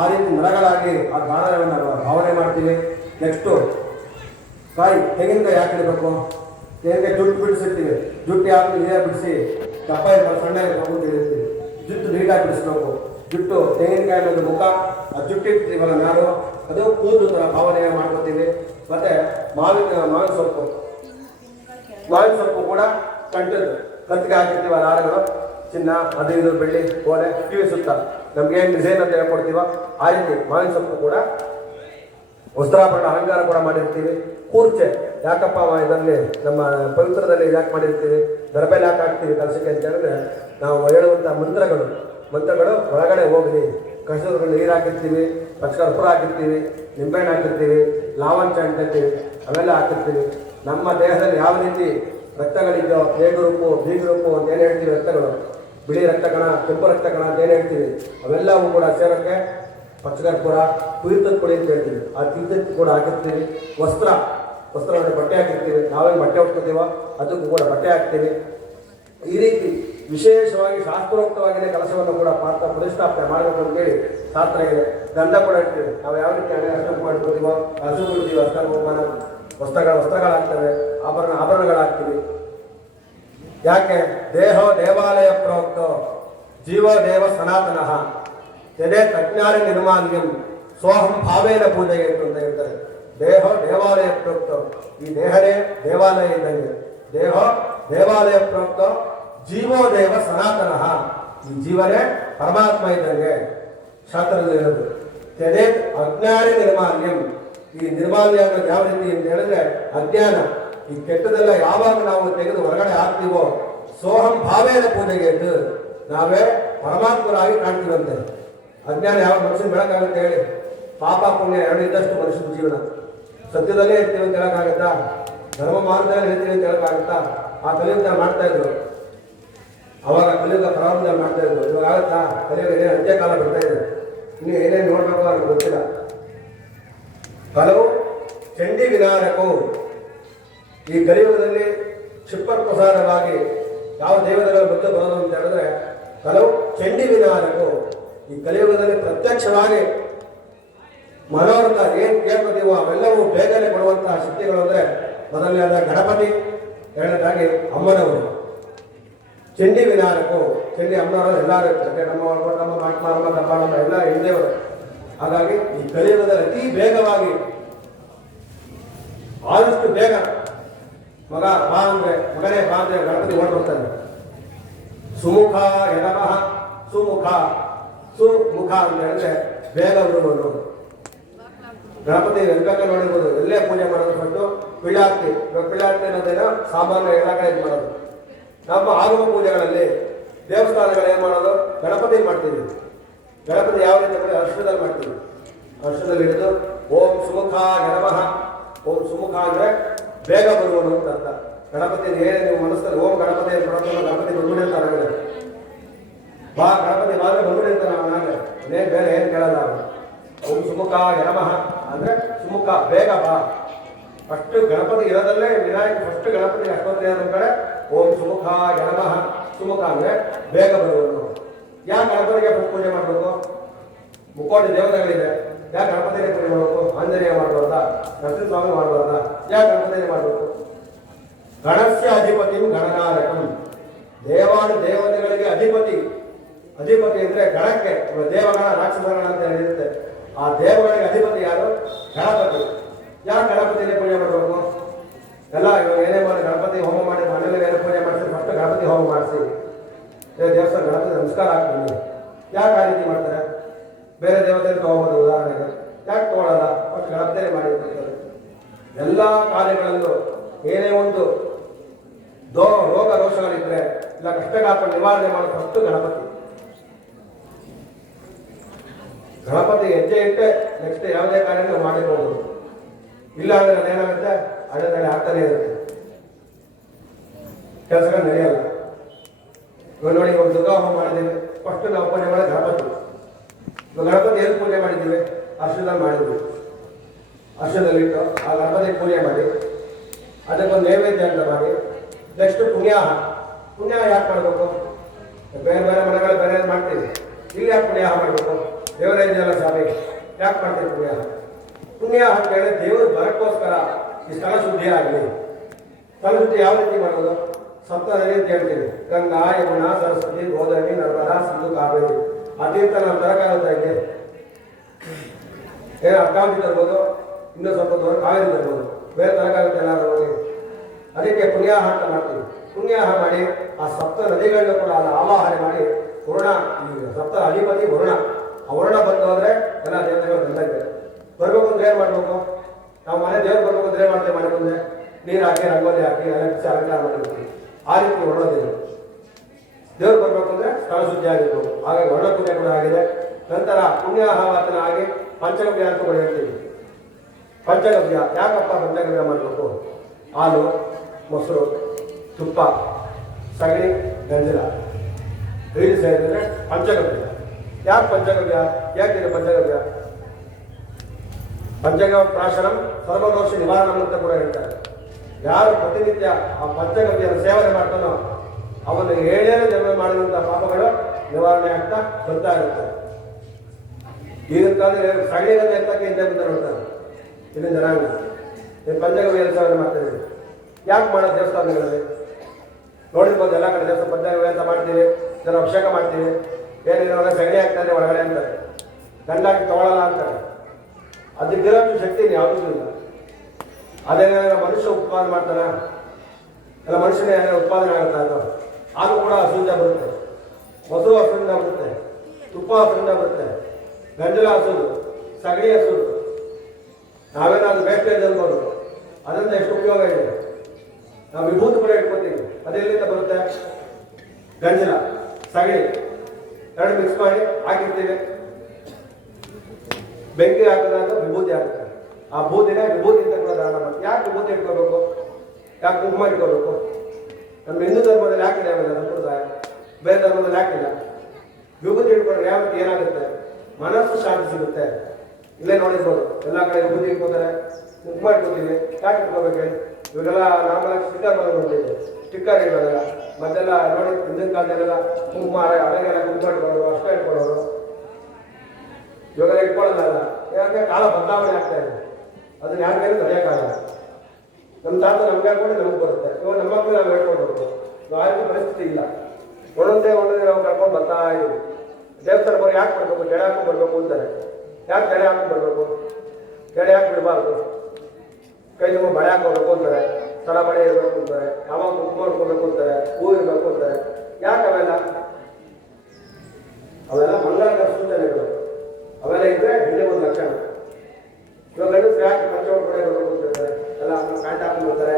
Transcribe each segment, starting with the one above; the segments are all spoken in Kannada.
ಆ ರೀತಿ ನರಗಳಾಗಿ ಆ ಗಾಢವನ್ನು ಭಾವನೆ ಮಾಡ್ತೀವಿ. ನೆಕ್ಸ್ಟು ಕಾಯಿ ತೆಂಗಿನಕಾಯಿ ಯಾಕೆ ಇಡಬೇಕು? ತೆಂಗಿನಕಾಯಿ ಜುಟ್ಟು ಬಿಡಿಸಿರ್ತೀವಿ. ಜುಟ್ಟು ಯಾಕೆ ನೀರ ಬಿಡಿಸಿ ದಪ್ಪ ಇರ್ಬೋದು ಸಣ್ಣ ಇರ್ಬೇಕು ಜುಟ್ಟು ನೀಟಾಗಿ ಬಿಡಿಸ್ಬೇಕು. ಜುಟ್ಟು ತೆಂಗಿನಕಾಯಿ ಅನ್ನೋದು ಮುಖ, ಆ ಜುಟ್ಟು ಇರ್ತೀವಲ್ಲ ಅದು ಕೂದಲು ಥರ ಭಾವನೆ ಮಾಡ್ಕೋತೀವಿ. ಮತ್ತೆ ಮಾವಿನ ಮಾವಿನ ಸೊಪ್ಪು. ಮಾವಿನ ಸೊಪ್ಪು ಕೂಡ ಕಂಟದ್ದು. ಕತ್ತಿಗೆ ಹಾಕಿರ್ತೀವಲ್ಲ ಲಾರಗಳು ಚಿನ್ನ ಹದಿನೈದು ಬೆಳ್ಳಿ, ಕೋಲೆ, ಕಿವಿ ಸುತ್ತ. ನಮ್ಗೆ ಏನು ಡಿಸೈನ್ ಅಂತ ಹೇಳ್ಕೊಡ್ತೀವೋ? ಆ ರೀತಿ ಮಾವಿನ ಸೊಪ್ಪು ಕೂಡ, ವಸ್ತ್ರಾಭರಣ, ಅಲಂಕಾರ ಕೂಡ ಮಾಡಿರ್ತೀವಿ. ಕೂರ್ಚೆ, ಯಾಕಪ್ಪ ಇದರಲ್ಲಿ, ನಮ್ಮ ಪವಿತ್ರದಲ್ಲಿ ಯಾಕೆ ಮಾಡಿರ್ತೀವಿ? ದರ್ಬೆಲ್ ಯಾಕೆ ಹಾಕ್ತೀವಿ? ಕಲಸಕ್ಕೆ ಅಂತ ಹೇಳಿದ್ರೆ, ನಾವು ಹೇಳುವಂಥ ಮಂತ್ರಗಳು. ಮಂತ್ರಗಳು, ಒಳಗಡೆ ಹೋಗಲಿ. ಕಸದ ನೀರು ಹಾಕಿರ್ತೀವಿ ಪಚ್ಚಕರ್ಪುರ ಹಾಕಿರ್ತೀವಿ, ನಿಂಬೆಹಣ್ಣು ಹಾಕಿರ್ತೀವಿ, ಲಾವಂಚ ಅಂತಿರ್ತೀವಿ ಅವೆಲ್ಲ ಹಾಕಿರ್ತೀವಿ. ನಮ್ಮ ದೇಹದಲ್ಲಿ ಯಾವ ರೀತಿ ರಕ್ತಗಳಿದ್ದೋ ಎ ಗ್ರೂಪು ಬಿ ಗ್ರೂಪು ಅಂತ ಏನು ಹೇಳ್ತೀವಿ ರಕ್ತಗಳು? ಬಿಳಿ ರಕ್ತಕಣ, ಕೆಂಪು ರಕ್ತಕಣ ಅಂತ ಏನು ಹೇಳ್ತೀವಿ? ಅವೆಲ್ಲವೂ ಕೂಡ ಸೇರೋಕ್ಕೆ ಪಚ್ಚಕರ್ಪೂರ ತೀರ್ಥದ ಕೊಡಿ ಅಂತ ಹೇಳ್ತೀವಿ. ಆ ತೀರ್ಥಕ್ಕೆ ಕೂಡ ಹಾಕಿರ್ತೀವಿ. ವಸ್ತ್ರ ವಸ್ತ್ರ ಬಟ್ಟೆ ಹಾಕಿರ್ತೀವಿ. ನಾವೇನು ಬಟ್ಟೆ ಉಟ್ಕೋತೀವೋ, ಅದಕ್ಕೂ ಕೂಡ ಬಟ್ಟೆ ಹಾಕ್ತೀವಿ. ಈ ರೀತಿ ವಿಶೇಷವಾಗಿ ಶಾಸ್ತ್ರೋಕ್ತವಾಗಿದೆ ಕೆಲಸವನ್ನು ಕೂಡ ಪಾತ್ರ ಪ್ರತಿಷ್ಠಾಪನೆ ಮಾಡಬೇಕು ಅಂತೇಳಿ ಶಾಸ್ತ್ರ ಇದೆ ದಂಡ ಕೂಡ ಇರ್ತೀವಿ ನಾವು ಯಾವ ರೀತಿ ಹಣೆ ಅರ್ಥ ಮಾಡ್ಕೋತೀವೋ, ಹಸು ಬಿಡ್ತೀವಿ ಅಷ್ಟು ವಸ್ತ್ರಗಳ, ವಸ್ತ್ರಗಳಾಗ್ತವೆ, ಆಭರಣ, ಆಭರಣಗಳಾಗ್ತೀವಿ. ಯಾಕೆ? ದೇಹ ದೇವಾಲಯ ಪ್ರೋಕ್ತ ಜೀವ ದೇವ ಸನಾತನಃ. ಯದೇ ತಜ್ಞಾನ ನಿರ್ಮಾಲ್ಯಂ ಸೋಹಂ ಭಾವೇನ ಪೂಜೆಗೆ ಅಂತ ಹೇಳ್ತಾರೆ. ದೇಹ ದೇವಾಲಯ ಪ್ರೋಕ್ತ ಈ ದೇಹನೇ ದೇವಾಲಯ ಇದ್ದಂಗೆ. ದೇಹ ದೇವಾಲಯ ಪ್ರೋಕ್ತ ಜೀವೋ ದೇವ ಸನಾತನಃ. ಈ ಜೀವನೇ ಪರಮಾತ್ಮ ಇದ್ದಂಗೆ. ಶಾಸ್ತ್ರದಲ್ಲಿ ಇರೋದು ಯದೇ ಅಜ್ಞಾನ ನಿರ್ಮಾಲ್ಯಂ. ಈ ನಿರ್ಮಾಲ್ಯ ಅನ್ನೋದು ಯಾವ ರೀತಿ ಅಂತ ಹೇಳಿದ್ರೆ ಅಜ್ಞಾನ. ಈ ಕೆಟ್ಟದೆಲ್ಲ ಯಾವಾಗ ನಾವು ತೆಗೆದು ಹೊರಗಡೆ ಹಾಕ್ತೀವೋ ಸೋಹಂ ಭಾವೇನ ಪೂಜೆಗೆ ಎದ್ದು ನಾವೇ ಪರಮಾತ್ಮರಾಗಿ ಕಾಣ್ತೀವಂತೆ. ಅಜ್ಞಾನ ಯಾವ ಮನುಷ್ಯನ ಬೆಳಕಾಗುತ್ತೆ ಹೇಳಿ. ಪಾಪ ಪುಣ್ಯ ಎರಡು ಇದ್ದಷ್ಟು ಮನುಷ್ಯನ ಜೀವನ. ಸತ್ಯದಲ್ಲೇ ಇರ್ತೀವಿ ಅಂತ ಹೇಳಕ್ಕಾಗತ್ತಾ? ಧರ್ಮ ಮಾರ್ಗದಲ್ಲಿ ಇರ್ತೀವಿ ಅಂತ ಹೇಳಕ್ಕಾಗತ್ತಾ? ಆ ಕಲಿಯುಗ ಮಾಡ್ತಾ ಇದ್ರು. ಅವಾಗ ಕಲಿಯುಗ ಪ್ರಾರಂಭ ಮಾಡ್ತಾ ಇದ್ರು. ಇವಾಗ ಆಗತ್ತಾ? ಕಲಿಯುಗ ಏನೇ ಅಂತ್ಯಕಾಲ ಬರ್ತಾ ಇದೆ. ಇನ್ನು ಏನೇನು ನೋಡ್ಬೇಕು ಅಂತ ಗೊತ್ತಿಲ್ಲ. ಹಲವು ಚಂಡಿ ವಿನಾರಕು ಈ ಕಲಿಯುಗದಲ್ಲಿ ಪ್ರಸಾರವಾಗಿ ಯಾವ ದೇವತೆಗಳ ಬಗ್ಗೆ ಬರೋದು ಅಂತ ಹೇಳಿದ್ರೆ, ಹಲವು ಚಂಡಿ ವಿನಾರಕು ಈ ಕಲಿಯುಗದಲ್ಲಿ ಪ್ರತ್ಯಕ್ಷವಾಗಿ ಮನೋರಥ ಏನ್ ಕೇಳ್ಕೊತೀವೋ ಅವೆಲ್ಲವೂ ಬೇಗನೆ ಕೊಡುವಂತಹ ಶಕ್ತಿಗಳು ಅಂದ್ರೆ ಮೊದಲನೇದ ಗಣಪತಿ, ಎರಡನೇದಾಗಿ ಅಮ್ಮನವರು. ಚಂಡಿ ವಿನಾರಕು ಚಂಡಿ ಅಮ್ಮನವರು ಎಲ್ಲರೂ ಇರ್ತಾರೆ ನಮ್ಮ ನಮ್ಮ ಮಾಟ್ಮಾರಮ್ಮ ದಬ್ಬಾಳಮ್ಮ ಎಲ್ಲ ಹಿಂದೆವರು ಹಾಗಾಗಿ ಈ ಕಲಿಯುಗದಲ್ಲಿ ಅತಿ ಬೇಗವಾಗಿ ಆದಷ್ಟು ಬೇಗ ಮಗ ಬಾ ಅಂದ್ರೆ, ಮಗನೇ ಬಾ ಅಂದ್ರೆ ಗಣಪತಿ ಓಡ್ ಬರ್ತಾನೆ ಸುಮುಖ ಎಡಮಃ ಸುಮುಖ ಸುಮುಖ ಅಂತ ಅಂದ್ರೆ ಬೇಗ ಬರುವುದು ಗಣಪತಿ ಎಲ್ಬೇಕಾದ್ರೆ ನೋಡಿರ್ಬೋದು, ಎಲ್ಲೇ ಪೂಜೆ ಮಾಡೋದು ಬಂದು ಪಿಳ್ಳಾರ್ತಿ ಪಿಳ್ಳಾರ್ತಿ ಅನ್ನೋದೇನ ಸಾಮಾನ್ಯ ಎಲ್ಲ ಕಡೆ ಮಾಡೋದು. ನಮ್ಮ ಆಗುವ ಪೂಜೆಗಳಲ್ಲಿ ದೇವಸ್ಥಾನಗಳು ಏನು ಮಾಡೋದು? ಗಣಪತಿ ಮಾಡ್ತೀವಿ. ಗಣಪತಿ ಯಾವ ರೀತಿ ಅಂದರೆ ಅರ್ಶದಲ್ಲಿ ಮಾಡ್ತೀವಿ. ಅರ್ಷದಲ್ಲಿ ಹಿಡಿದು ಓಂ ಸುಮುಖ ಗಣಮಃ ಓಂ ಸುಮುಖ ಅಂದರೆ ಬೇಗ ಬರುವನು ಅಂತ ಅರ್ಥ. ಗಣಪತಿ ನೀವು ಮನಸ್ಸಲ್ಲಿ, ಓಂ ಗಣಪತಿ ಅಂತ ಬರೋದು ಅಂತ ಆಮೇಲೆ. ಬಾ ಗಣಪತಿ ಬಾದ್ರೆ ಬಂದ್ಬಿಡಿರ್ತಾನೆ ಅವನಾಗ ಅದೇ ಬೇರೆ ಏನು ಕೇಳಲ್ಲ ಓಂ ಸುಮುಖ ನಮಃ. ಅಂದ್ರೆ ಸುಮುಖ, ಬೇಗ ಬಾ. ಫಸ್ಟ್ ಗಣಪತಿ ಇರೋದಲ್ಲೇ ವಿನಾಯಕ, ಫಸ್ಟ್ ಗಣಪತಿ ಅಷ್ಟೊತ್ತೆ ಅನ್ನೋ ಕಡೆ ಓಂ ಸುಮುಖ ನಮಃ. ಸುಮುಖ ಅಂದ್ರೆ ಬೇಗ ಬರುವನು. ಯಾಕೆ ಗಣಪತಿಗೆ ಪೂಜೆ ಮಾಡಬೇಕು? ಮುಕ್ಕೋಟಿ ದೇವತೆಗಳಿದೆ. ಯಾಕೆ ಗಣಪತಿಯಲ್ಲಿ ಪೂಜೆ ಮಾಡಬೇಕು ಆಂಜನೇಯ ಮಾಡಬಾರ್ದ? ನರಸಿಂಹಸ್ವಾಮಿ ಮಾಡಬಾರ್ದ? ಯಾಕೆ ಗಣಪತಿಯಲ್ಲಿ ಮಾಡಬೇಕು? ಗಣಸ್ಯ ಅಧಿಪತಿ ಗಣನಾರಕಂ. ದೇವಾನು ದೇವತೆಗಳಿಗೆ ಅಧಿಪತಿ. ಅಧಿಪತಿ ಅಂದ್ರೆ ಗಣಕ್ಕೆ ದೇವಗಣ, ರಾಕ್ಷಸಗಣ ಅಂತ ಹೇಳಿರುತ್ತೆ. ಆ ದೇವಗಳಿಗೆ ಅಧಿಪತಿ ಯಾರು? ಗಣಪತಿ. ಯಾಕೆ ಗಣಪತಿಯಲ್ಲಿ ಪೂಜೆ ಮಾಡಬೇಕು? ಎಲ್ಲ, ಇವಾಗ ಏನೇ ಮಾಡಿ ಗಣಪತಿ ಹೋಮ ಮಾಡಿ, ಮನೆಯಲ್ಲಿ ಏನೇ ಪೂಜೆ ಮಾಡಿಸಿ ಫಸ್ಟ್ ಗಣಪತಿ ಹೋಮ ಮಾಡಿಸಿ. ದೇವಸ್ಥಾನ ಗಣಪತಿ ನಮಸ್ಕಾರ ಹಾಕ್ತೀನಿ ಯಾಕೆ ಆ ರೀತಿ ಮಾಡ್ತಾರೆ? ಬೇರೆ ದೇವತೆ ತಗೋಬೋದು ಉದಾಹರಣೆಗೆ ಯಾಕೆ ತಗೊಳ್ಳಲ್ಲ ಅವ್ರು ಗಣಪತಿನೇ ಮಾಡಿ ಎಲ್ಲ ಕಾರ್ಯಗಳಲ್ಲೂ ಏನೇ ಒಂದು ದೋ, ರೋಗ ದೋಷಗಳಿದ್ರೆ ಇಲ್ಲ ಕಷ್ಟಗಾಪ ನಿವಾರಣೆ ಮಾಡೋದು ಫಸ್ಟ್ ಗಣಪತಿ. ಗಣಪತಿ ಹೆಜ್ಜೆ ಇಟ್ಟೆ ನೆಕ್ಸ್ಟ್ ಯಾವುದೇ ಕಾರ್ಯಗಳು ಮಾಡಿರ್ಬೋದು. ಇಲ್ಲ ಅಂದ್ರೆ ಏನಾಗುತ್ತೆ ಅಡೆತಡೆ ಆಗ್ತಾನೆ ಇರುತ್ತೆ. ಕೆಲಸಗಳು ನಡೆಯಲ್ಲ. ಇವಾಗ ನೋಡಿ, ಒಂದು ದುರ್ಗಾ ಹೋಮ ಮಾಡಿದ್ದೀವಿ. ಫಸ್ಟ್ ನಾವು ಪೂಜೆ ಮಾಡೋದು ಗಣಪತಿ. ಗಣಪತಿ ಎಲ್ಲಿ ಪೂಜೆ ಮಾಡಿದ್ದೀವಿ? ಅರ್ಶದಲ್ಲಿ ಮಾಡಿದ್ವಿ. ಅರ್ಶದಲ್ಲಿಟ್ಟು ಆ ಗಣಪತಿ ಪೂಜೆ ಮಾಡಿ, ಅದಕ್ಕೊಂದು ನೈವೇದ್ಯ ಅಂತ ಮಾಡಿ ನೆಕ್ಸ್ಟ್ ಪುಣ್ಯಾಹ. ಪುಣ್ಯ ಯಾಕೆ ಮಾಡಬೇಕು? ಬೇರೆ ಬೇರೆ ಮನೆಗಳು ಬೇರೆ ಮಾಡ್ತೀವಿ ಇಲ್ಲಿ ಯಾಕೆ ಪುಣ್ಯಾಹ ಮಾಡಬೇಕು? ದೇವರ ಇದೆಯಲ್ಲ ಸ್ವಾಮಿ, ಯಾಕೆ ಮಾಡ್ತೀವಿ ಪುಣ್ಯಾಹ? ಪುಣ್ಯಾಹ ಅಂತ ದೇವರು ಬರಕ್ಕೋಸ್ಕರ ಈ ಸ್ಥಳ ಶುದ್ಧಿ ಆಗಲಿ ಸ್ಥಳ ಶುದ್ಧಿ ಯಾವ ರೀತಿ ಮಾಡೋದು? ಸಪ್ತ ನದಿ ಅಂತ ಹೇಳ್ತೀವಿ. ಗಂಗಾ ಯಮುನಾ ಸರಸ್ವತಿ ಗೋದಾವರಿ ನರ್ಮದಾ ಸಿಂಧು ಕಾವೇರಿ. ಅತೀರ್ಥ ನಾವು ತರಕಾಗುತ್ತಾ ಇದೆ ಏನು ಅಕ್ಕಾಂತಿ ತರ್ಬೋದು ಇನ್ನೂ ಸ್ವಲ್ಪ ದೂರ ಕಾವೇರಿ ತರ್ಬೋದು. ಬೇರೆ ತರಕಾಗುತ್ತೆ ಎಲ್ಲಾರು ಅದಕ್ಕೆ ಪುಣ್ಯಾಹಾರ ಮಾಡ್ತೀವಿ. ಪುಣ್ಯಾಹಾರ ಮಾಡಿ, ಆ ಸಪ್ತ ನದಿಗಳನ್ನ ಕೂಡ ಅದು ಆವಾಹನೆ ಮಾಡಿ, ವರುಣ, ಈ ಸಪ್ತ ಅಧಿಪತಿ ವರುಣ, ಆ ವರುಣ ಬಂತು ಅಂದ್ರೆ ಎಲ್ಲ ದೇವತೆಗಳು ಬಂದಿದೆ ಬರ್ಬೇಕು ಅಂದ್ರೆ ಏನ್ ಮಾಡ್ಬೇಕು? ನಾವು ಮನೆ ದೇವ್ರು ಬರ್ಬೇಕು ಅಂದ್ರೆ ಮಾಡ್ತೇವೆ? ಮನೆ ಮುಂದೆ ನೀರು ಹಾಕಿ, ರಂಗೋಲಿ ಹಾಕಿ ಎಲ್ಲ ಅಲಂಕಾರ ಮಾಡಿರ್ತೀವಿ. ಆ ರೀತಿ ದೇವರು ದೇವ್ರು ಬರ್ಬೇಕು ಅಂದ್ರೆ ಸ್ಥಳ ಶುದ್ಧಿ ಆಗಿರ್ಬೇಕು ಹಾಗಾಗಿ ಪುಣ್ಯ ಕೂಡ ಆಗಿದೆ. ನಂತರ ಪುಣ್ಯಾಹವಾತನ ಆಗಿ ಪಂಚಗವ್ಯ ಅಂತ ಕೂಡ ಹೇಳ್ತೀವಿ. ಪಂಚಗವ್ಯ, ಯಾಕಪ್ಪ ಪಂಚಗವ್ಯ ಮಾಡಬೇಕು? ಹಾಲು, ಮೊಸರು, ತುಪ್ಪ, ಸಗಣಿ ಗಂಜಲ ಐದು ಸೇರಿದ್ರೆ ಪಂಚಗವ್ಯ. ಯಾಕೆ ಪಂಚಗವ್ಯ? ಯಾಕಿದೆ ಪಂಚಗವ್ಯ? ಪಂಚಗವ್ಯ ಪ್ರಾಶನಂ ಸರ್ವದೋಷ ನಿವಾರಣ ಅಂತ ಕೂಡ ಹೇಳ್ತಾರೆ. ಯಾರು ಪ್ರತಿನಿತ್ಯ ಆ ಪಂಚಗವ್ಯ ಸೇವನೆ ಮಾಡ್ತಾನೋ ಅವನು ಏಳೇಳು ಜನ್ಮ ಮಾಡಿದಂಥ ಪಾಪಗಳು ನಿವಾರಣೆ ಆಗ್ತಾ ಬರ್ತಾ ಇರುತ್ತೆ ಈಗಿನ ಕಾಲದಲ್ಲಿ ಸಗಣಿಗಂತ ಎತ್ತಕ್ಕೆ ಹಿಂದೆ ಮುಂದೆ ನೋಡ್ತಾರೆ. ಇನ್ನು ಜನಾಂಗ ನೀವು ಪಂಚಗವ್ಯ ಮಾಡ್ತಾ ಇದ್ದೀವಿ ಯಾಕೆ ಮಾಡೋದು ದೇವಸ್ಥಾನಗಳಲ್ಲಿ? ನೋಡಿರ್ಬೋದು ಎಲ್ಲ ಕಡೆ ದೇವಸ್ಥಾನ ಪಂಚಾಂಗ ಅಂತ ಮಾಡ್ತೀವಿ, ಜನ ಅಭಿಷೇಕ ಮಾಡ್ತೀವಿ. ಏನಿರೋ ಸಗಣಿ ಹಾಕ್ತಾರೆ ಒಳಗಡೆ ಅಂತಾರೆ. ಗಂಡಾಕಿ ತಗೊಳ್ಳಲ್ಲ ಅಂತಾರೆ. ಅದಕ್ಕಿರೋ ಶಕ್ತಿ ಯಾವುದೂ ಇಲ್ಲ. ಅದೇನಾದ್ರೆ ಮನುಷ್ಯ ಉತ್ಪಾದನೆ ಮಾಡ್ತಾನೆ? ಎಲ್ಲ ಮನುಷ್ಯನೇ ಉತ್ಪಾದನೆ ಆಗುತ್ತಾ ಅದು? ಅದು ಕೂಡ ಹಸುವಿಂದ ಬರುತ್ತೆ. ಮೊಸರು ಹಸುವಿಂದ ಬರುತ್ತೆ. ತುಪ್ಪ ಹಸುವಿಂದ ಬರುತ್ತೆ. ಗಂಜಲ ಹಸುದು ಸಗಣಿ ಹಸುದು ನಾವೇನಾದ್ರು ಬೇಸ್ಟೇಜ್ ಅನ್ಬೋದು ಅದರಿಂದ ಎಷ್ಟು ಉಪಯೋಗ ಇದೆ? ನಾವು ವಿಭೂತಿ ಕೂಡ ಇಟ್ಕೊತೀವಿ. ಅದೆಲ್ಲಿಂದ ಬರುತ್ತೆ? ಗಂಜಲ, ಸಗಣಿ. ಎರಡು ಮಿಕ್ಸ್ ಮಾಡಿ ಹಾಕಿರ್ತೀವಿ. ಬೆಂಕಿ ಹಾಕಿದಾಗ ವಿಭೂತಿ ಆಗುತ್ತೆ ಆ ಬೂದಿನ ವಿಭೂತಿ ಅಂತ ಕೂಡ ದಾನ ಮಾಡ್ತೀವಿ ಯಾಕೆ ವಿಭೂತಿ ಇಟ್ಕೋಬೇಕು? ಯಾಕೆ ಕುಂಕುಮ ಇಟ್ಕೋಬೇಕು? ನಮ್ಮ ಹಿಂದೂ ಧರ್ಮದಲ್ಲಿ ಯಾಕಿದೆ ಅವೆಲ್ಲ ಸಂಪ್ರದಾಯ. ಬೇರೆ ಧರ್ಮದಲ್ಲಿ ಯಾಕಿಲ್ಲ ವಿಭೂತಿ ಇಟ್ಕೊಂಡ್ರೆ ಯಾವ ರೀತಿ ಏನಾಗುತ್ತೆ? ಮನಸ್ಸು ಶಾಂತಿ ಸಿಗುತ್ತೆ. ಇಲ್ಲೇ ನೋಡಿರ್ಬೋದು. ಎಲ್ಲ ಕಡೆ ವಿಭೂತಿ ಇಟ್ಕೋತಾರೆ. ಕುಂಕುಮ ಇಟ್ಕೋತೀವಿ. ಯಾಕೆ ಇಟ್ಕೋಬೇಕು? ಹೇಳಿ ಇವಾಗೆಲ್ಲ ನಾರ್ಮಲ್ ಸ್ಟಿಕ್ಕರ್ ಬಂದಿದೆ ಸ್ಟಿಕ್ಕರ್ ಇರೋದಲ್ಲ. ಮತ್ತೆಲ್ಲ ನೋಡಿ, ಹಿಂದಿನ ಕಾಲದಲ್ಲೆಲ್ಲ ಕುಂಕುಮ ಹಳೆಗೆಲ್ಲ ಕುಂಕುಮ ಇಟ್ಕೊಳ್ಳೋರು ಅಷ್ಟ ಇಟ್ಕೊಳ್ಳೋರು. ಇವಾಗೆಲ್ಲ ಇಟ್ಕೊಳ್ಳೋದಲ್ಲ ಯಾಕಂದ್ರೆ ಕಾಲ ಬದಲಾವಣೆ ಆಗ್ತಾ ಇದೆ. ಅದನ್ನ ಯಾರ ಮೇಲೆ ತಡೆಯೋಕ್ಕಾಗಲ್ಲ ನಮ್ಮ ತಾತ ನಮ್ಗೆ ಹಾಕೊಂಡು ನಮಗೆ ಬರುತ್ತೆ. ಇವಾಗ ನಮ್ಮ ಮಕ್ಕಳು ನಾವು ಹೇಳ್ಕೊಂಡು ನಾವು ಆ ಪರಿಸ್ಥಿತಿ ಇಲ್ಲ. ಒಂದೊಂದೇ ಒಂದೊಂದೇ ನಾವು ಕರ್ಕೊಂಡು ಬರ್ತಾ ಇದ್ದೀವಿ. ದೇವಸ್ಥಾನ ಬರೋ ಯಾಕೆ ಬರ್ಬೇಕು? ಜಡೆ ಹಾಕೊಂಡು ಬರಬೇಕು ಅಂತಾರೆ. ಯಾಕೆ ಜಡೆ ಹಾಕೊಂಡು ಬರ್ಬೇಕು? ಜಡೆ ಯಾಕೆ ಬಿಡಬಾರ್ದು. ಕೈ ತುಂಬ ಬಳೆ ಹಾಕೋಬೇಕು ಅಂತಾರೆ. ಸರ ಬಳೆ ಇರಬೇಕು ಅಂತಾರೆ. ಯಾವಾಗ ಕುಂಕುಮ ಇಟ್ಕೋಬೇಕು ಅಂತಾರೆ. ಹೂ ಇರಬೇಕು ಅಂತಾರೆ. ಯಾಕೆ ಅವೆಲ್ಲ? ಅವೆಲ್ಲ ಮಂಗಳಕರ ಸೂಚನೆಗಳು. ಅವೆಲ್ಲ ಇದ್ರೆ ಹೆಣ್ಣೆ ಒಂದು ಲಕ್ಷಣ. ಇವಾಗ ಗಂಡಸರು ಯಾಕೆ ಪಂಚ ಹೊಡ್ಕೊಂಡೆ ಬರ್ಬೇಕು ಅಂತಾರೆ ಎಲ್ಲ ಹಾಕೊಂಡು ಇಲ್ಲ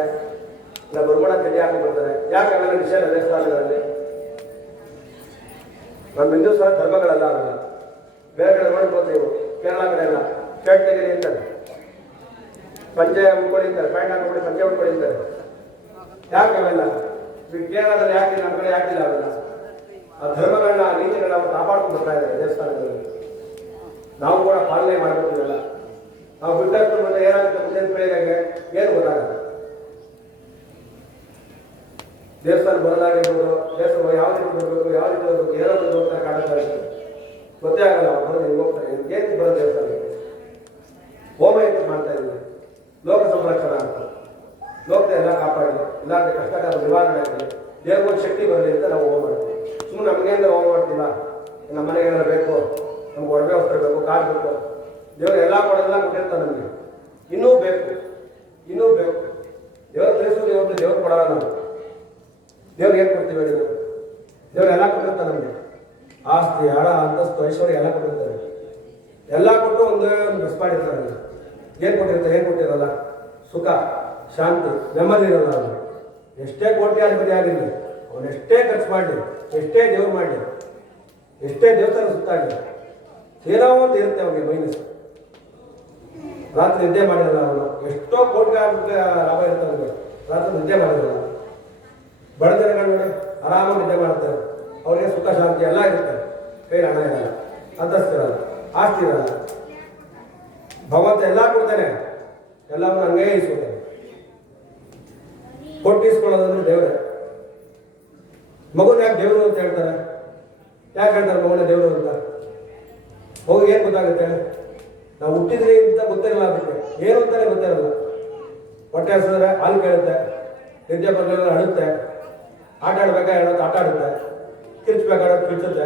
ಬರ್ಬೋಣ ಚಡ್ಡಿ ಹಾಕಿ ಬರ್ತಾರೆ. ಯಾಕೆ ಆಮೇಲೆ ವಿಷಯ ದೇವಸ್ಥಾನಗಳಲ್ಲಿ? ನಮ್ಮ ಹಿಂದೂ ಸಹ ಧರ್ಮಗಳಲ್ಲ ಅವೆಲ್ಲ ಬೇರೆ ಕಡೆ ನೋಡ್ಬೋದು ನೀವು. ಕೇರಳ ಕಡೆ ಎಲ್ಲ ಶರ್ಟ್ ತೆಗೀರಿ ಅಂತಾರೆ. ಪಂಚೆ ಉಟ್ಕೊಳ್ಳಿ ಅಂತಾರೆ. ಪ್ಯಾಂಟ್ ಹಾಕೊಂಡು ಪಂಚೆ ಉಟ್ಕೊಳ್ಳಿ ಅಂತಾರೆ. ಯಾಕೆ ಅವೆಲ್ಲ? ಕೇರಳದಲ್ಲಿ ಯಾಕೆ, ನಮ್ಮ ಕಡೆ ಯಾಕಿಲ್ಲ ಅವೆಲ್ಲ? ಆ ಧರ್ಮಗಳನ್ನ, ನೀತಿಗಳನ್ನ ಕಾಪಾಡ್ಕೊಂಡು ಬರ್ತಾ ಇದ್ದಾರೆ ದೇವಸ್ಥಾನಗಳಲ್ಲಿ. ನಾವು ಕೂಡ ಪಾಲನೆ ಮಾಡಬೇಕು ಇವೆಲ್ಲ ನಾವು ಬಿಟ್ಟಷ್ಟು ಮತ್ತೆ ಏನಾಗುತ್ತೆ ಮುಂದಿನ ಪೀಳಿಗೆಗೆ ಏನು ಗೊತ್ತಾಗಲ್ಲ ದೇವಸ್ಥಾನ ಬರೋದಾಗಿರ್ಬೋದು ದೇವಸ್ಥಾನ ಯಾವ ರೀತಿ ಬರಬೇಕು, ಯಾವ ರೀತಿ ಹೋಗ್ಬೇಕು ಏನೋ ಒಂದು ಹೋಗ್ತಾರೆ ಕಾಣುತ್ತಾ ಇರ್ತದೆ ಗೊತ್ತೇ ಆಗಲ್ಲ ಬರೋದು ಹಿಂಗೆ ಹೋಗ್ತಾರೆ. ಏನು ಬರೋ ದೇವಸ್ಥಾನ ಹೋಮ ಯಜ್ಞ ಮಾಡ್ತಾ ಇದ್ದೀವಿ ಲೋಕ ಸಂರಕ್ಷಣಾ ಅಂತ. ಲೋಕದ ಎಲ್ಲ ಕಾಪಾಡಿ ಇಲ್ಲಾಂದ್ರೆ ಕಷ್ಟಕಾಲ ನಿವಾರಣೆ ಆಗಲಿ ದೇವ್ರಿಗೆ ಶಕ್ತಿ ಬರಲಿ ಅಂತ ನಾವು ಹೋಮ ಮಾಡ್ತೀವಿ. ಸುಮ್ಮನೆ ನಮಗೇನು ಹೋಮ ಮಾಡ್ತಿಲ್ಲ ನಮ್ಮ ಮನೆಗೆ ಏನಾರು ಬೇಕು? ನಮ್ಗೆ ಒಡವೆ ವಸ್ತ್ರ ಬೇಕು, ಕಾರ್ ಬೇಕು. ದೇವರು ಎಲ್ಲ ಕೊಡೋದೆಲ್ಲ ಕೊಟ್ಟಿರ್ತಾರೆ ನಮಗೆ. ಇನ್ನೂ ಬೇಕು. ಇನ್ನೂ ಬೇಕು. ದೇವ್ರ ಇವತ್ತು ದೇವ್ರು ಕೊಡೋಲ್ಲ ನಾವು. ದೇವ್ರಿಗೆ ಏನು ಕೊಡ್ತೀವಿ ಹೇಳಿ ನಾವು? ದೇವ್ರು ಎಲ್ಲ ಕೊಟ್ಟಿರ್ತಾರೆ ನಮಗೆ. ಆಸ್ತಿ, ಹಣ, ಅಂತಸ್ತು, ಐಶ್ವರ್ಯ ಎಲ್ಲ ಕೊಟ್ಟಿರ್ತಾರೆ. ಎಲ್ಲ ಕೊಟ್ಟು ಒಂದೇ ಮಿಸ್ ಮಾಡಿರ್ತಾರೆ ನಮಗೆ. ಏನು ಕೊಟ್ಟಿರ್ತಾರೆ ಏನು ಕೊಟ್ಟಿರಲ್ಲ? ಸುಖ, ಶಾಂತಿ, ನೆಮ್ಮದಿ ಇರಲ್ಲ ಅವನು ಎಷ್ಟೇ ಕೋಟ್ಯಾಧಿಪತಿ ಆಗಿರಲಿ ಅವನು ಎಷ್ಟೇ ಖರ್ಚು ಮಾಡಲಿ, ಎಷ್ಟೇ ದೇವ್ರು ಮಾಡಲಿ, ಎಷ್ಟೇ ದೇವಸ್ಥಾನ ಸುತ್ತಾಗಲಿ ಏನೋ ಒಂದು ಇರುತ್ತೆ ಅವನಿಗೆ ಮೈನಸ್. ರಾತ್ರಿ ನಿದ್ದೆ ಮಾಡಿರಲ್ಲ ಅವನು. ಎಷ್ಟೋ ಕೋಟಿ ಲಾಭ ಇರುತ್ತೆ ಅವನಿಗೆ. ರಾತ್ರಿ ನಿದ್ದೆ ಮಾಡಿರಲ್ಲ. ಬಡ ನೋಡಿ ಆರಾಮಾಗಿ ನಿದ್ದೆ ಮಾಡ್ತಾರೆ. ಅವ್ರಿಗೆ ಸುಖ, ಶಾಂತಿ ಎಲ್ಲ ಇರುತ್ತೆ. ಕೈ ಹಣ ಇರಲ್ಲ ಅಂತಸ್ತಿರಲ್ಲ ಆಸ್ತಿ ಇರಲ್ಲ ಭಗವಂತ ಎಲ್ಲ ಕೊಡ್ತಾನೆ. ಎಲ್ಲವನ್ನು ಹಂಗೇ ಇಸ್ಕೊತಾನೆ ಕೊಟ್ಟಿಸ್ಕೊಳ್ಳೋದಂದ್ರೆ ದೇವರೇ. ಮಗುನ ಯಾಕೆ ದೇವರು ಅಂತ ಹೇಳ್ತಾರೆ? ಯಾಕೆ ಹೇಳ್ತಾರೆ ಮಗುನ ದೇವರು ಅಂತ? ಮಗು ಏನು ಗೊತ್ತಾಗುತ್ತೆ? ನಾವು ಹುಟ್ಟಿದ್ರೆ ಅಂತ ಗೊತ್ತಿರಲ್ಲ ಅದಕ್ಕೆ. ಏನು ಅಂತಾನೆ ಗೊತ್ತಿರಲ್ಲ. ಹೊಟ್ಟೆ ಹಸಿದ್ರೆ ಹಾಲು ಕೇಳುತ್ತೆ, ನಿದ್ದೆ ಬರಲಿಲ್ಲ ಅಳುತ್ತೆ. ಆಟ ಆಡ್ಬೇಕಾ ಹೇಳೋದು ಆಟ ಆಡುತ್ತೆ ಕಿರ್ಚ್ಬೇಕಾಡೋದು ಕಿರ್ಚುತ್ತೆ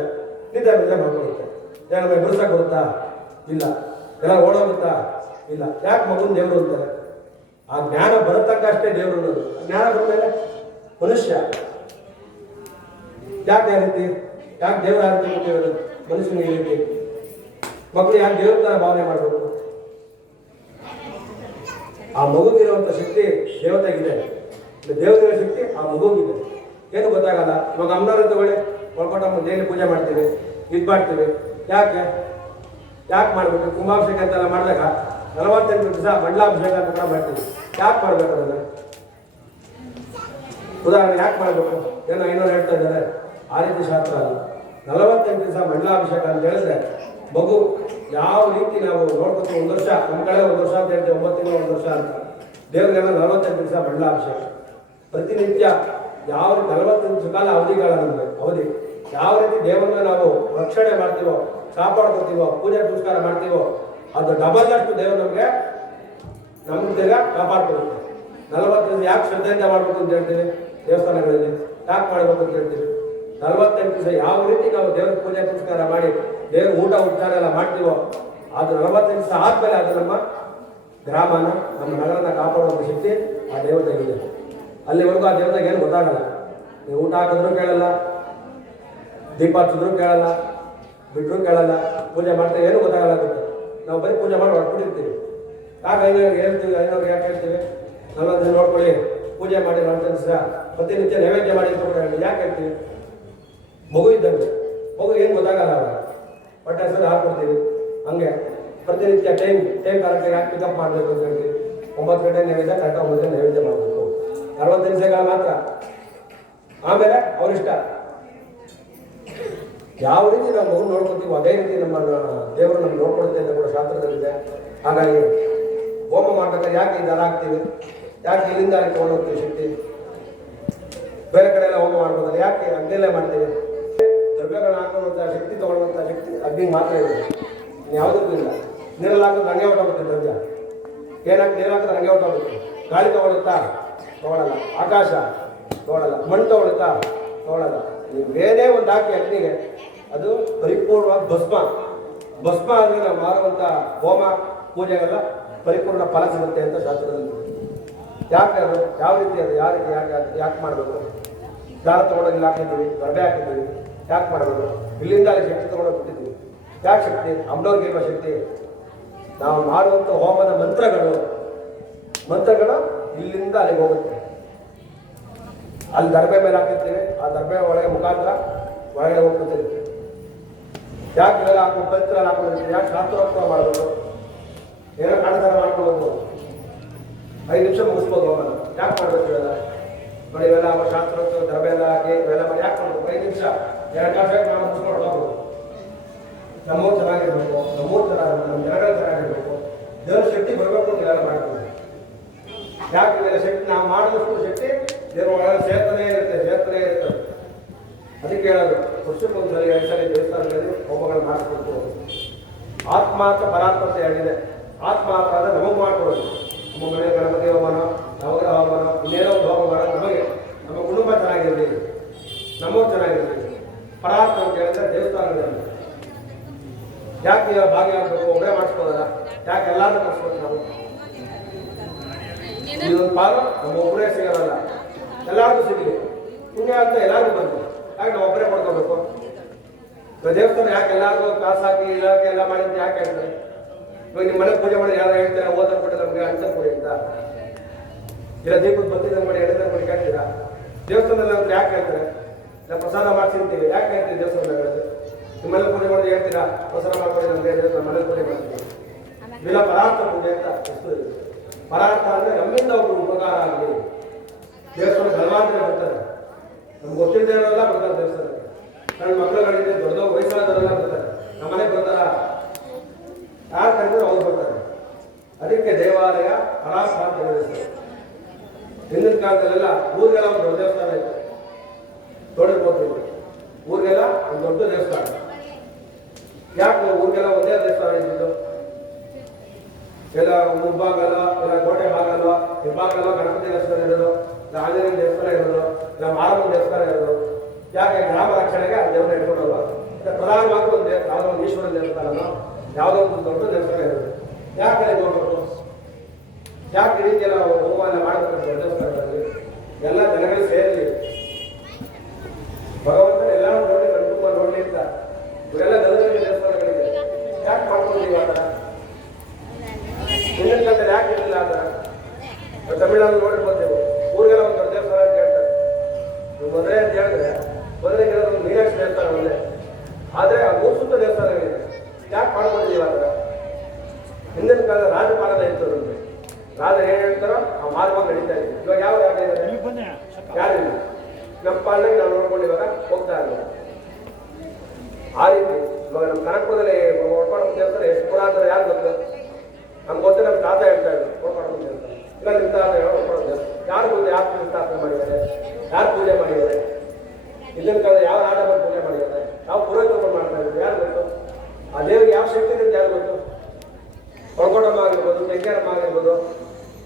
ನಿದ್ದೆ ನಿದ್ದೆ ಮಾಡ್ಕೊಡುತ್ತೆ ಏನಾದ್ರೆ ಎದುರ್ಸಕ್ಕೆ ಬರುತ್ತಾ ಇಲ್ಲ. ಎಲ್ಲ ಓಡೋಗುತ್ತಾ? ಇಲ್ಲ. ಯಾಕೆ ಮಗುನ ದೇವರು ಅಂತಾರೆ? ಆ ಜ್ಞಾನ ಬರತಕ್ಕ ಅಷ್ಟೇ ದೇವರು ಅನ್ನೋದು. ಜ್ಞಾನ ಬಂದಮೇಲೆ ಮನುಷ್ಯ. ಯಾಕೆ ಆ ರೀತಿ ಯಾಕೆ ದೇವರ ಆ ರೀತಿ ಕೊಟ್ಟಿರೋದು ಮನುಷ್ಯನಿಗೆ ಈ ರೀತಿ ಮಕ್ಕಳು ಯಾಕೆ ದೇವ್ರ ತರ ಭಾವನೆ ಮಾಡಬೇಕು? ಆ ಮಗುಗಿರುವಂಥ ಶಕ್ತಿ ದೇವತೆಗಿದೆ. ದೇವತೆಯ ಶಕ್ತಿ ಆ ಮಗುಗಿದೆ ಏನು ಗೊತ್ತಾಗಲ್ಲ. ಇವಾಗ ಅಮ್ಮನವ್ರ ತಗೊಳ್ಳಿ ಒಳ್ಕೊಂಡಮ್ಮ ಡೈಲಿ ಪೂಜೆ ಮಾಡ್ತೀವಿ, ಇದು ಮಾಡ್ತೀವಿ. ಯಾಕೆ? ಯಾಕೆ ಮಾಡಬೇಕು? ಕುಂಭಾಭಿಷೇಕ ಅಂತೆಲ್ಲ ಮಾಡಿದಾಗ ನಲವತ್ತೆಂಟು ದಿವಸ ಮಂಡಲಾಭಿಷೇಕ ಅಂತ ಕೂಡ ಮಾಡ್ತೀವಿ. ಯಾಕೆ ಮಾಡಬೇಕು ಅದನ್ನು? ಉದಾಹರಣೆ, ಯಾಕೆ ಮಾಡಬೇಕು? ಏನೋ ಐನೂರು ಹೇಳ್ತಾ ಇದ್ದಾರೆ. ಆ ರೀತಿ ಶಾಸ್ತ್ರ ಅಲ್ಲ ನಲವತ್ತೆಂಟು ದಿವಸ ಮಂಡಲಾಭಿಷೇಕ ಅಂತ ಹೇಳಿದ್ರೆ ಮಗು ಯಾವ ರೀತಿ ನಾವು ನೋಡ್ಕೊತೀವಿ ಒಂದು ವರ್ಷ ನಮ್ಮ ಕಡೆ ಒಂದು ವರ್ಷ ಅಂತ ಹೇಳ್ತೇವೆ, ಒಂಬತ್ತು ತಿಂಗಳು, ಒಂದು ವರ್ಷ ಅಂತ. ದೇವರಿಗೆಲ್ಲ ನಲವತ್ತೆಂಟು ದಿವಸ ಮಂಡಲಾಭಿಷೇಕ. ಪ್ರತಿನಿತ್ಯ ಯಾವ ರೀತಿ ನಲವತ್ತೆಂಟು ದಿವಸ ಕಾಲ ಅವಧಿಗಳ ನಮಗೆ ಅವಧಿ. ಯಾವ ರೀತಿ ದೇವರನ್ನ ನಾವು ರಕ್ಷಣೆ ಮಾಡ್ತೀವೋ ಕಾಪಾಡ್ಕೊತೀವೋ ಪೂಜೆ ಪುರಸ್ಕಾರ ಮಾಡ್ತೀವೋ, ಅದು ಡಬಲ್ ಅಷ್ಟು ದೇವರು ನಮಗೆ ನಮ್ಮ ಬೇಗ ಕಾಪಾಡ್ಕೊಡುತ್ತೆ. ನಲವತ್ತೈದು ಯಾಕೆ ಶ್ರದ್ಧೆಯಿಂದ ಮಾಡಬೇಕು ಅಂತ ಹೇಳ್ತೀವಿ ದೇವಸ್ಥಾನಗಳಲ್ಲಿ ಯಾಕೆ ಮಾಡಬೇಕು ಅಂತ ಹೇಳ್ತೀವಿ ನಲವತ್ತೆಂಟು ದಿವಸ ಯಾವ ರೀತಿ ನಾವು ದೇವರ ಪೂಜೆ ಪುರಸ್ಕಾರ ಮಾಡಿ, ದೇವ್ರ ಊಟ, ಉಪಚಾರ ಎಲ್ಲ ಮಾಡ್ತೀವೋ, ಅದು ನಲವತ್ತೆಂಟು ದಿವಸ ಆದ್ಮೇಲೆ ಅದು ನಮ್ಮ ಗ್ರಾಮನ, ನಮ್ಮ ನಗರನ ಕಾಪಾಡುವಂಥ ಶಕ್ತಿ ಆ ದೇವತೆಗಿದೆ ಅಲ್ಲಿವರೆಗೂ ಆ ದೇವತೆಗೆ ಏನು ಗೊತ್ತಾಗಲ್ಲ. ನೀವು ಊಟ ಹಾಕಿದ್ರು ಕೇಳಲ್ಲ, ದೀಪ ಹಚ್ಚಿದ್ರು ಕೇಳಲ್ಲ ಬಿಟ್ಟರು ಕೇಳಲ್ಲ, ಪೂಜೆ ಮಾಡ್ತಾ ಏನು ಗೊತ್ತಾಗಲ್ಲ ಅದಕ್ಕೆ. ನಾವು ಬರೀ ಪೂಜೆ ಮಾಡಿ ಹೊರಟ್ಬಿಟ್ಟಿರ್ತೀವಿ. ಯಾಕೆ ಐನೂರು ಹೇಳ್ತೀವಿ, ಐನೂರು ಯಾಕೆ ಹೇಳ್ತೀವಿ? ದಿನ ನೋಡ್ಕೊಳ್ಳಿ, ಪೂಜೆ ಮಾಡಿ ಮಾಡ್ತಾ ದಿವಸ ಪ್ರತಿನಿತ್ಯ ನೈವೇದ್ಯ ಮಾಡಿ ಅಂತ ಕೂಡ ಯಾಕೆ ಹೇಳ್ತೀವಿ? ಮಗು ಇದ್ದಂಗೆ. ಮಗು ಏನು ಗೊತ್ತಾಗಲ್ಲ ಅವಾಗ. ಬಟ್ಟೆ ಹೆಸರು ಹಾಕ್ಕೊಡ್ತೀವಿ ಹಂಗೆ. ಪ್ರತಿನಿತ್ಯ ಟೈಮ್ ಟೈಮ್ ಕರೆಕ್ಟಾಗಿ ಯಾಕೆ ಪಿಕಪ್ ಮಾಡಬೇಕು ಅಂತ ಹೇಳ್ತೀವಿ. ಒಂಬತ್ತು ಗಂಟೆ ನೈವೇದ್ಯ, ಕರೆಕ್ಟಾಗಿ ನೈವೇದ್ಯ ಮಾಡಬೇಕು. ಅರವತ್ತು ನಿಮಿಷಗಳ ಮಾತ್ರ. ಆಮೇಲೆ ಅವರಿಷ್ಟ ಯಾವ ರೀತಿ ನಾವು ಮಗು ನೋಡ್ಕೊತೀವಿ ಅದೇ ರೀತಿ ನಮ್ಮ ದೇವರು ನಮ್ಗೆ ನೋಡ್ಕೊಳುತ್ತೆ ಅಂತ ಕೂಡ ಶಾಸ್ತ್ರದಲ್ಲಿದೆ. ಹಾಗಾಗಿ ಹೋಮ ಮಾಡ್ಬೇಕಾದ್ರೆ ಯಾಕೆ ದರ ಹಾಕ್ತೀವಿ? ಯಾಕೆ ಇಲ್ಲಿಂದ ಅಲ್ಲಿ ಹೋಗ್ತೀವಿ ಶಕ್ತಿ? ಬೇರೆ ಕಡೆ ಎಲ್ಲ ಹೋಮ ಮಾಡ್ಬೋದಲ್ಲ, ಯಾಕೆ ಅಗ್ನಿಲೇ ಮಾಡ್ತೀವಿ? ದ್ರವ್ಯಗಳನ್ನ ಹಾಕೊಳ್ಳುವಂಥ ಶಕ್ತಿ ತಗೊಳ್ಳುವಂಥ ಶಕ್ತಿ ಅಗ್ನಿ ಮಾತ್ರ ಇದೆ. ಯಾವುದಕ್ಕೂ ಇಲ್ಲ. ನೀರಲ್ಲಿ ಹಾಕೋದು ಹಂಗೆ ಹೊಟ್ಟೋಗುತ್ತೆ ದ್ರವ್ಯ. ಏನಾಗ್ತದೆ? ನೀರು ಹಾಕಿದ್ರೆ ಹಂಗೆ ಹೊಟ್ಟೋಗುತ್ತೆ ಗಾಳಿ ತಗೊಳುತ್ತಾ ತಗೊಳಲ್ಲ ಆಕಾಶ ತೋಳಲ್ಲ ಮಣ್ಣು ತಗೊಳುತ್ತಾ ನೀವು ಬೇರೆ ಒಂದು ಹಾಕಿ ಅಗ್ನಿಗೆ. ಅದು ಪರಿಪೂರ್ಣವಾಗಿ ಭಸ್ಮ. ಭಸ್ಮ ಅಂದರೆ ನಾವು ಮಾಡುವಂಥ ಹೋಮ ಪೂಜೆಗೆಲ್ಲ ಪರಿಪೂರ್ಣ ಫಲ ಸಿಗುತ್ತೆ ಅಂತ ಶಾಸ್ತ್ರದಲ್ಲಿ ಯಾಕೆ ಅದು? ಯಾವ ರೀತಿ ಅದು? ಯಾವ ರೀತಿ ಯಾಕೆ ಯಾಕೆ ಮಾಡಬೇಕು? ದಾರ ತಗೊಂಡೋಗಿ ಹಾಕಿದ್ದೀವಿ ಗರ್ಭೆ ಹಾಕಿದ್ದೀವಿ. ಯಾಕೆ ಮಾಡಬೇಕು? ಇಲ್ಲಿಂದ ಅಲ್ಲಿ ಶಕ್ತಿ ತಗೊಂಡೋಗಿ ಬಿಟ್ಟಿದ್ದೀವಿ. ಯಾಕೆ ಶಕ್ತಿ? ಅಮ್ಮನವ್ರಿಗೆ ಇರುವ ಶಕ್ತಿ. ನಾವು ಮಾಡುವಂಥ ಹೋಮದ ಮಂತ್ರಗಳು ಮಂತ್ರಗಳು ಇಲ್ಲಿಂದ ಅಲ್ಲಿಗೆ ಹೋಗುತ್ತೆ. ಅಲ್ಲಿ ದರ್ಬೆ ಮೇಲೆ ಹಾಕಿರ್ತೀವಿ. ಆ ದರ್ಬೆ ಒಳಗೆ ಮುಖಾಂತರ ಒಳಗಡೆ ಹೋಗ್ಬಿಡ್ತೀವಿ. ಯಾಕೆ ಇವೆಲ್ಲ ಹಾಕೋ ಪತ್ರ ಹಾಕೊಂಡಿರ್ತೀವಿ ಯಾಕೆ ಶಾಸ್ತ್ರೋತ್ಸವ ಮಾಡಬೇಕು ಏನೋ ಕಾಣತಾರ ಮಾಡ್ಕೊಬೋದು. ಐದು ನಿಮಿಷ ಮುಗಿಸ್ಬೋದು ಹೋಗೋಣ ಯಾಕೆ ಮಾಡ್ಬೇಕು ಇವೆಲ್ಲ? ನೋಡಿ, ಇವೆಲ್ಲ ನಮ್ಮ ಶಾಸ್ತ್ರೋತ್ಸವ ದರ್ಬೆ ಎಲ್ಲ ಹಾಕಿ ಇವೆಲ್ಲ ಮಾಡಿ ಯಾಕೆ ಮಾಡ್ಬೇಕು? ಐದು ನಿಮಿಷ. ಎರಡು ಕಾಫಿ ನಾವು ಮುಗಿಸ್ಕೊಂಡು ಹೋಗ್ಬೋದು. ನಮ್ಮೂರು ಚೆನ್ನಾಗಿರ್ಬೇಕು. ನಮ್ಮೂರು ಚೆನ್ನಾಗಿರ್ಬೇಕು. ನಮ್ಮ ಜನಗಳು ಚೆನ್ನಾಗಿರ್ಬೇಕು. ದೇವ್ರ ಶಕ್ತಿ ಬರಬೇಕು ಅಂತ ಇವೆಲ್ಲ ಮಾಡ್ತೀವಿ ಯಾಕೆ ಇವೆಲ್ಲ ಶಕ್ತಿ, ನಾವು ಮಾಡಿದಷ್ಟು ಶಕ್ತಿ ದೇವರ ಒಳಗೆ ಇರುತ್ತೆ ಸೇರ್ತಾನೆ ಇರುತ್ತೆ. ಅದಕ್ಕೆ ಹೇಳೋದು ವರ್ಷಕ್ಕೊಂದ್ಸರಿ ಎರಡು ಸರಿ ದೇವಸ್ಥಾನಗಳಲ್ಲಿ ಹೋಮಗಳು ಮಾಡಿಸ್ಬೇಕು ಆತ್ಮಾರ್ಥ ಪರಾತ್ಮತೆ ಆಗಿದೆ ಆತ್ಮಾರ್ಥ ಅಂದ್ರೆ ನಮಗೆ ಮಾಡ್ಕೊಡೋದು. ನಮ್ಮ ಮನೆ ಗಣಪತಿ ಹೋಮನ, ನವಗ್ರಹ ಹೋಮನ, ಇನ್ನೇನೋ ಒಂದು ಹೋಮ ಮಾಡೋದು ನಮಗೆ. ನಮ್ಮ ಕುಟುಂಬ ಚೆನ್ನಾಗಿರಲಿ. ನಮ್ಮವ್ರು ಚೆನ್ನಾಗಿರಲಿ. ಪರಾತ್ಮ ಅಂತ ಹೇಳಿದ್ರೆ ದೇವಸ್ಥಾನಗಳಲ್ಲಿ. ಯಾಕೆ ಭಾಗಿ ಆಗಬೇಕು? ಒಬ್ಬರೇ ಮಾಡಿಸ್ಬೋದಲ್ಲ ಯಾಕೆ ಎಲ್ಲರೂ ಮಾಡಿಸ್ಕೊಳ್ತಾರೆ ನಾವು? ಇದೊಂದು ಪಾಲು ನಮ್ಮ ಒಬ್ಬರೇ ಸಿಗಲ್ಲ ಎಲ್ಲರಿಗೂ ಸಿಗಲಿ ಪುಣ್ಯ ಅಂತ ಎಲ್ಲರಿಗೂ ಬಂತು ಯಾಕೆ ನಾವು ಒಬ್ಬರೇ ಪಡ್ಕೋಬೇಕು? ದೇವಸ್ಥಾನ ಯಾಕೆ ಎಲ್ಲರಿಗೂ ಕಾಸು ಹಾಕಿ, ಇಲಾಖೆ ಎಲ್ಲ ಮಾಡಿ ಅಂತ ಯಾಕೆ ಹೇಳ್ತಾರೆ? ಇವಾಗ ನಿಮ್ಮ ಮನೆ ಪೂಜೆ ಮಾಡಿ ಯಾರು ಹೇಳ್ತಾರೆ? ಓದ ಕೊಟ್ಟು ನಮಗೆ ಅಂಚ ಕೊಡಿ ಅಂತ. ಇಲ್ಲ ದೀಪದ ಬಂದಿದ್ದ ಮಾಡಿ ಎಡೆದ ಮಾಡಿ ಕೇಳ್ತೀರಾ? ದೇವಸ್ಥಾನದಲ್ಲಿ ಅಂದ್ರೆ ಯಾಕೆ ಹೇಳ್ತಾರೆ? ಇಲ್ಲ, ಪ್ರಸಾದ ಮಾಡ್ಸಿರ್ತೀವಿ. ಯಾಕೆ ಹೇಳ್ತೀವಿ ದೇವಸ್ಥಾನದಲ್ಲಿ? ನಿಮ್ಮ ಮನೆ ಪೂಜೆ ಮಾಡಿ ಹೇಳ್ತೀರಾ? ಪ್ರಸಾದ ಮಾಡ್ಕೊಡಿ ನಮಗೆ ನಮ್ಮ ಮನೆ ಪೂಜೆ ಮಾಡ್ತೀವಿ. ಇಲ್ಲ ಪದಾರ್ಥ ಪೂಜೆ ಅಂತ ಇದೆ. ಪರಾರ್ಥ ಅಂದ್ರೆ ನಮ್ಮಿಂದ ಒಬ್ರು ಉಪಕಾರ ಆಗಲಿ ದೇವಸ್ಥಾನ ಹಲವಾರು ಬರ್ತಾರೆ. ನಮ್ಗೆ ಗೊತ್ತಿಲ್ಲದೆ ಇರೋರೆಲ್ಲ ಬರ್ತಾರೆ ದೇವಸ್ಥಾನಕ್ಕೆ. ನನ್ನ ಮಕ್ಕಳುಗಳಿಂದ ದೊಡ್ಡ ವಯಸ್ಸಾದವರೆಲ್ಲ ಬರ್ತಾರೆ. ನಮ್ಮ ಮನೆಗೆ ಬರ್ತಾರ? ಯಾರು ಕರೆದ್ರೆ ಅವ್ರು ಬರ್ತಾರೆ. ಅದಕ್ಕೆ ದೇವಾಲಯ ಪರಾರ್ಥ ಹಿಂದಿನ ಕಾಲದಲ್ಲೆಲ್ಲ ಊರಿಗೆಲ್ಲ ಒಂದು ದೊಡ್ಡ ದೇವಸ್ಥಾನ ಇತ್ತು. ನೋಡಿರ್ಬೋದು ಊರಿಗೆಲ್ಲ ಒಂದು ದೊಡ್ಡ ದೇವಸ್ಥಾನ. ಯಾಕೆ ಊರಿಗೆಲ್ಲ ಒಂದೇ ದೇವಸ್ಥಾನ ಇದ್ದಿದ್ದು? ಎಲ್ಲ ಮುಂಭಾಗಲ್ಲ ಇಲ್ಲ ಕೋಟೆ ಭಾಗಲ್ಲ ಹೆಬ್ಬಾಗಲ್ಲ ಗಣಪತಿ ದೇವಸ್ಥಾನ ಇರೋದು ಇಲ್ಲ ಆಂಜನೇಯ ದೇವಸ್ಥಾನ ಇರೋದು, ಇಲ್ಲ ಮಾರಮ್ಮನ ದೇವಸ್ಥಾನ ಇರೋದು. ಯಾಕೆ ಗ್ರಾಮ ರಕ್ಷಣೆಗೆ ಆ ದೇವರ ಇಟ್ಕೊಂಡಲ್ವ? ಮತ್ತೆ ಪ್ರಧಾನವಾಗಿ ಒಂದು ಯಾವುದೋ ಒಂದು ಈಶ್ವರ ದೇವಸ್ಥಾನನೋ ಯಾವುದೋ ಒಂದು ದೊಡ್ಡ ದೇವಸ್ಥಾನ ಇರೋದು. ಯಾಕೆ ನೋಡ್ಬೇಕು? ಯಾಕೆ ಈ ರೀತಿ ಎಲ್ಲ ಹೋಮ ಎಲ್ಲ ಮಾಡಬೇಕು ದೇವಸ್ಥಾನಗಳಲ್ಲಿ ಎಲ್ಲ ಜನಗಳು ಸೇರಲಿ ಭಗವಂತನ ಎಲ್ಲ ನೋಡಿ ಕಣ್ತುಂಬ ನೋಡ್ಲಿ ಅಂತ ಇವರೆಲ್ಲ ಗದಗದಲ್ಲಿ ದೇವಸ್ಥಾನಗಳಿದೆ ಯಾಕೆ ಮಾಡ್ಕೊಂಡಿದ್ದೀವಿ ಆ ಥರ ಹಿಂದಿನ ಕಾಲದಲ್ಲಿ ಯಾಕೆ ಇರಲಿಲ್ಲ ಆ ಥರ ನಾವು ತಮಿಳ್ನಾಡು ನೋಡಿರ್ಬೋದೇವು ಊರಿಗೆಲ್ಲ ಒಂದು ದೊಡ್ಡ ದೇವಸ್ಥಾನ ಅಂತ ಹೇಳ್ತಾರೆ ನೀವು ಮದುವೆ ಅಂತ ಹೇಳಿದ್ರೆ ಮದುವೆಗೆ ಇರೋದು ಒಂದು ಮೀನಾಕ್ಷಿ ದೇವಸ್ಥಾನ ಒಂದೇ ಆದರೆ ಆ ಮೂರು ಸುತ್ತ ದೇವಸ್ಥಾನಗಳಿದೆ ಯಾಕೆ ಮಾಡ್ಕೊಂಡಿದ್ದೀವಿ ಆ ಥರ ಹಿಂದಿನ ಕಾಲದ ರಾಜಪಾಲನ ಇತ್ತು ನಮಗೆ ರಾಜ ಏನು ಹೇಳ್ತಾರೋ ಆ ಮಾರ್ಗ ನಡೀತಾ ಇದೆ ಇವಾಗ ಯಾವ ರಾಜ ಇದೆ ಯಾರಿಲ್ಲ ನಮ್ಮ ಪಾಲನೆಗೆ ನಾವು ನೋಡ್ಕೊಂಡು ಇವಾಗ ಹೋಗ್ತಾ ಇದ್ದೀವಿ ಆ ರೀತಿ ಇವಾಗ ನಮ್ಮ ಕನಕಪುರದಲ್ಲಿ ಒಳಪಾಡ ಎಷ್ಟು ಕೊಡ ಅಂತಾರೆ, ಯಾರು ಗೊತ್ತು ನಮ್ಗೆ ಗೊತ್ತೆ ನಮ್ಮ ತಾತ ಹೇಳ್ತಾ ಇದ್ರು ಅಂತ. ಇಲ್ಲ, ನಿಮ್ಮ ತಾತ ಹೇಳೋ ಒಳಪಾಡ ಯಾರು ಗೊತ್ತು ಯಾರು ನಿಮ್ಮ ಸ್ಥಾಪನೆ ಮಾಡಿದ್ದಾರೆ? ಯಾರು ಪೂಜೆ ಮಾಡಿದ್ದಾರೆ? ಹಿಂದಿನ ಕಾಲದಲ್ಲಿ ಯಾವ ಆಡ ಬಂದು ಪೂಜೆ ಮಾಡಿದ್ದಾರೆ? ಯಾವ ಪುರೋಹಿತರು ಮಾಡ್ತಾ ಇದ್ದಾರೆ? ಯಾರು ಗೊತ್ತು? ಆ ದೇವ್ರಿಗೆ ಯಾವ ಶಕ್ತಿ ಇದೆ ಯಾರು ಗೊತ್ತು? ಹೊಳಕೋಟಮ್ಮ ಆಗಿರ್ಬೋದು ತೆಂಗೇರಮ್ಮ ಆಗಿರ್ಬೋದು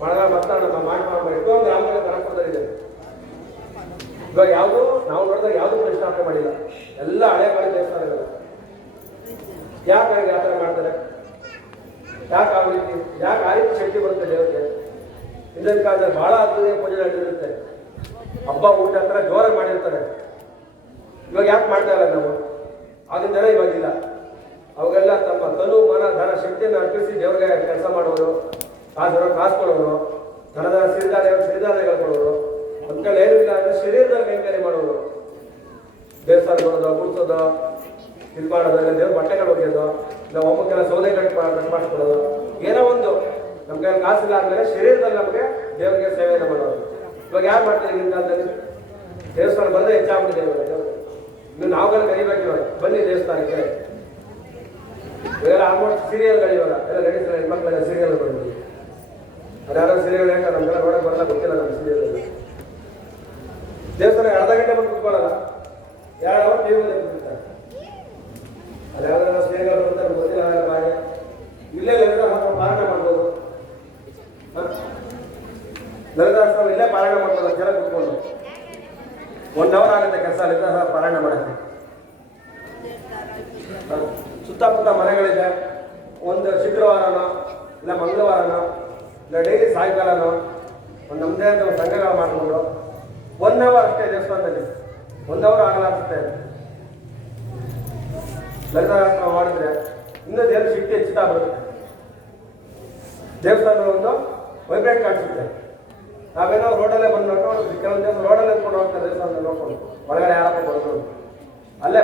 ಮಾಡಿ ಮಾಡಿ ಮಾಡಮ್ಮ ಎಷ್ಟೊಂದು ಗ್ರಾಮಗಳ ಕನಕಪುರದಲ್ಲಿದೆ ಇವಾಗ ಯಾವುದು, ನಾವು ನೋಡಿದಾಗ ಯಾವುದು ಪ್ರಶ್ನಾರ್ಥ ಮಾಡಿಲ್ಲ. ಎಲ್ಲ ಹಳೆ ಕಾಲ ದೇವಸ್ಥಾನಗಳು. ಯಾಕೆ ಆ ಥರ ಮಾಡ್ತಾರೆ? ಯಾಕೆ ಆ ರೀತಿ ಯಾಕೆ ಆ ರೀತಿ ಶಕ್ತಿ ಬರುತ್ತೆ ದೇವರಿಗೆ? ಹಿಂದಿನ ಕಾಲದಲ್ಲಿ ಬಹಳ ಅದ್ಭುತ ಪೂಜೆ ನಡೆದಿರುತ್ತೆ. ಹಬ್ಬ ಊಟ ಹತ್ರ ಜೋರಾಗಿ ಮಾಡಿರ್ತಾರೆ. ಇವಾಗ ಯಾಕೆ ಮಾಡ್ತಾ ಇಲ್ಲ ನಾವು? ಆಗಿನ ಜನ ಇವಾಗಿಲ್ಲ. ಅವಾಗೆಲ್ಲ ತಮ್ಮ ತನು ಮನ ಧನ ಶಕ್ತಿಯನ್ನು ಅರ್ಪಿಸಿ ದೇವರಿಗೆ ಕೆಲಸ ಮಾಡೋರು ಕಾಸು ಕಾಸು ಕೊಡೋರು, ಧನದ ಸಿರಿಧಾನ್ಯ ಸಿರಿಧಾನ್ಯಗಳು ಕೊಡೋರು ಅಂದ್ಕೊಂಡು ಏನೂ ಇಲ್ಲ ಅಂದ್ರೆ ಶರೀರದಲ್ಲಿ ಕೈಂಕರ್ಯ ಮಾಡೋರು. ಬೇಸರ ಬರೋದ, ಗುಡ್ಸೋದು ಇದು ಇಲ್ಲ ದೇವ್ರ ಬಟ್ಟೆಗಳು ಒಗೆಯೋದು ಇಲ್ಲ ಒಮ್ಮಕ್ಕೆಲ್ಲ ಸೌದೆ ಕಟ್ ಮಾಡಿಸ್ಕೊಡೋದು ಏನೋ ಒಂದು. ನಮ್ಗೆ ಕಾಸು ಕಾಸಿಲ್ಲ ಅಂದ್ರೆ ಶರೀರದಲ್ಲಿ ನಮಗೆ ದೇವರಿಗೆ ಸೇವೆಯನ್ನು ಮಾಡೋದು ಇವಾಗ ಯಾರು ಮಾಡ್ತಾರೆ ಈಗಿನ ಕಾಲದಲ್ಲಿ ದೇವಸ್ಥಾನ ಬಂದ್ರೆ ಹೆಚ್ಚಾಗ್ಬಿಟ್ಟಿದೆ ಇವಾಗ. ಇನ್ನು ನಾವುಗಳು ಕರಿಬೇಕು ಇವಾಗ. ಬನ್ನಿ ದೇವಸ್ಥಾನಕ್ಕೆ. ಇವೆಲ್ಲ ಆಲ್ಮೋಸ್ಟ್ ಸೀರಿಯಲ್ ಇವಾಗ. ಎಲ್ಲ ಲೇಡೀಸ್ ಹೆಣ್ಮಕ್ಳೆಲ್ಲ ಸೀರಿಯಲ್ ಬಂದ್ಬಿಡಿ. ಅದ್ಯಾರೋ ಸೀರಿಯಲ್ ಯಾಕೆ ನಮ್ಗೆಲ್ಲ ನೋಡಕ್ ಬರಲ್ಲ, ಗೊತ್ತಿಲ್ಲ ನಮ್ಮ ಸೀರಿಯಲ್ ದೇವಸ್ಥಾನ ಅರ್ಧ ಗಂಟೆ ಬಂದು ಕುತ್ಕೊಳ್ಳಲ್ಲ ಎರಡು ಟಿವಿ ಬಿಡ್ತಾರೆ ಅದು ಯಾವ್ದಾರ ಸೀರಿಯಲ್ ಬರ್ತಾರೆ ಗೊತ್ತಿಲ್ಲ ಬಾಗೆ ಇಲ್ಲೇ ಲಲಿತ ಪಾರಾಯಣ ಮಾಡ್ಬೋದು. ಲಲಿತಾಶ್ರಮ ಇಲ್ಲೇ ಪಾರಾಯಣ ಮಾಡ್ಬೋದು ಜನ ಕುತ್ಕೊಂಡು. ಒಂದು ಅವರ್ ಆಗುತ್ತೆ ಕೆಲಸ ಲಲಿತ ಪಾರಾಯಣ ಮಾಡುತ್ತೆ ಸುತ್ತಮುತ್ತ ಮನೆಗಳಿದೆ. ಒಂದು ಶುಕ್ರವಾರನೋ, ಇಲ್ಲ ಮಂಗಳವಾರನೋ, ಇಲ್ಲ ಡೈಲಿ ಸಾಯಂಕಾಲನೋ, ಒಂದು ನಮ್ಮದೇ ಅಂತ ಒಂದು ಸಂಘಗಳು ಮಾಡಿಕೊಂಡು ಒನ್ ಅವರ್ ಅಷ್ಟೇ ದೇವಸ್ಥಾನದಲ್ಲಿ. ಒಂದು ಅವರ್ ಆಗಲ್ಲ ಅನ್ಸುತ್ತೆ ಮಾಡಿದರೆ ಇನ್ನೂ ದೇವ್ರ ಶಕ್ತಿ ಹೆಚ್ಚುತ್ತಾ ಬರುತ್ತೆ. ದೇವಸ್ಥಾನ ಒಂದು ವೈಬ್ರೇಟ್ ಕಾಣಿಸುತ್ತೆ. ನಾವೇನೋ ರೋಡಲ್ಲೇ ಬಂದು ನೋಡ್ಕೊಂಡು ಕೆಲವೊಂದು ದಿವಸ ರೋಡಲ್ಲೇ ಎತ್ಕೊಂಡು ಹೋಗ್ತಾರೆ ದೇವಸ್ಥಾನ ನೋಡ್ಕೊಂಡು. ಒಳಗಡೆ ಯಾರಪ್ಪ ಬರೋದು ಅಲ್ಲೇ